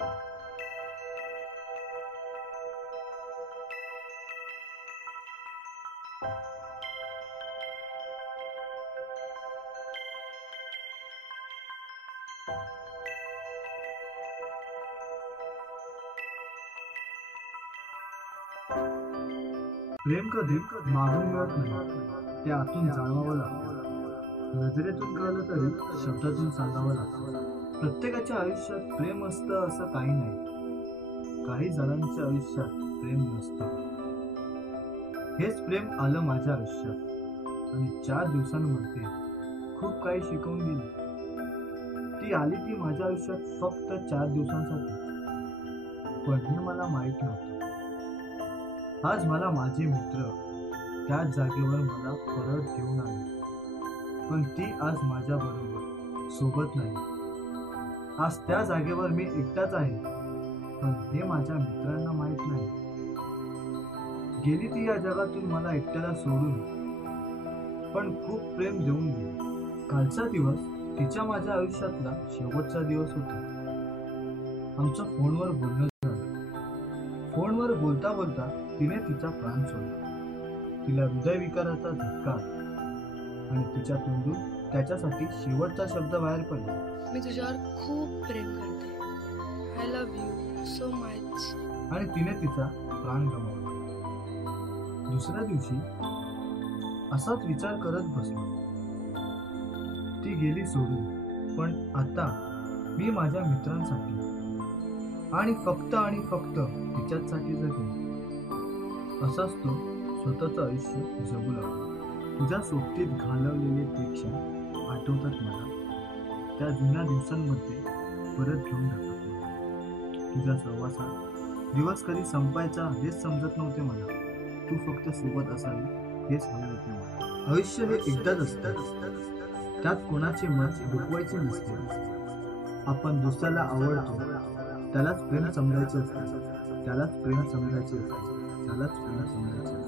प्रेम कधी मागून मिळत नाही, ते आतून जाणवावं लागतं. नजरेतून कळलं तरी शब्दातून सांगावं लागतं. प्रत्येकाच्या आयुष्यात प्रेम असतं असं काही नाही. काही जणांच्या आयुष्यात प्रेम नसतं. हेच प्रेम आलं माझ्या आयुष्यात आणि 4 दिवसांमध्ये खूप काही शिकवून गेली. ती आली ती माझ्या आयुष्यात फक्त 4 दिवसांसाठी, पण हे मला माहीत नव्हतं. आज मला माझे मित्र त्याच जागेवर मला परत घेऊन आले, पण ती आज माझ्या बरोबर सोबत नाही. आज त्या जागेवर मी एकटाच आहे, पण हे माझ्या मित्रांना माहित नाही. गेली ती या जगातून मला एकट्याला सोडून, पण खूप प्रेम देऊन गेली. कालचा दिवस तिच्या माझ्या आयुष्यातला शेवटचा दिवस होता. आमचं फोनवर बोलणं झालं. फोनवर बोलता बोलता तिने तिचा प्राण सोडला. तिला हृदयविकाराचा झटका आणि तिच्या तोंडून त्याच्यासाठी शेवटचा शब्द बाहेर पडला. मी तुझ्यावर खूप प्रेम करते. I love you so much. आणि तिने तिचा प्राण गमावला. दुसऱ्या दिवशी असाच विचार करत बसलो. ती गेली सोडून, पण आता मी माझ्या मित्रांसाठी आणि फक्त तिच्याचसाठी जगेन. असाच तो स्वतःचं आयुष्य जगू लागला. तुझ्या सोबतीत घालवलेले ते क्षण आठवतात मला. त्या जुन्या दिवसांमध्ये परत घेऊन जातात मला. तुझ्या सहवासात दिवस कधी संपायचा हेच समजत नव्हते मला. तू फक्त सोबत असावी हेच हवे होते मला. आयुष्य हे एकदाच असतं, त्यात कोणाचे मन दुखवायचे नसते. आपण दुसऱ्याला आवडतो त्यालाच प्रेम समजायचे असते, त्यालाच प्रेम समजायचे असते, त्यालाच प्रेम समजायचे.